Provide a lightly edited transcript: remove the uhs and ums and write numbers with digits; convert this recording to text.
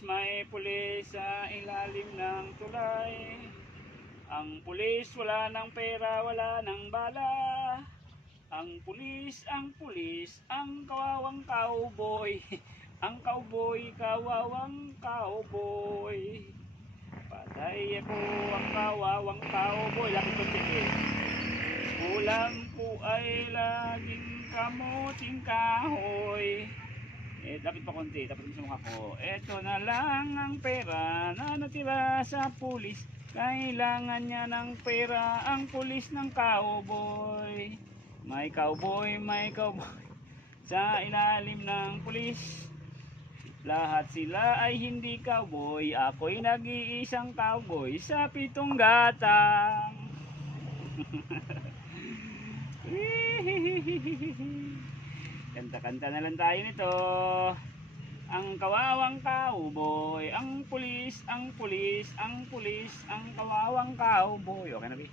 may pulis sa ilalim ng tulay. Ang pulis wala ng pera, wala ng bala. Ang pulis, ang kawawang cowboy. Ang cowboy, kawawang cowboy. Patay ako ang kawawang cowboy. Lapit ko tingin. Ulam ko ay laging kamuting kahoy. Lapit pa konti, tapos sa mukha ko. Eto na lang ang pera na natira sa pulis. Kailangan niya ng pera ang pulis ng cowboy. May cowboy sa ilalim ng pulis. Lahat sila ay hindi cowboy. Ako'y nag-iisang cowboy sa 7 gatang. Kanta-kanta na lang tayo nito. Ang kawawang cowboy, ang pulis, ang kawawang cowboy. Okay na, B?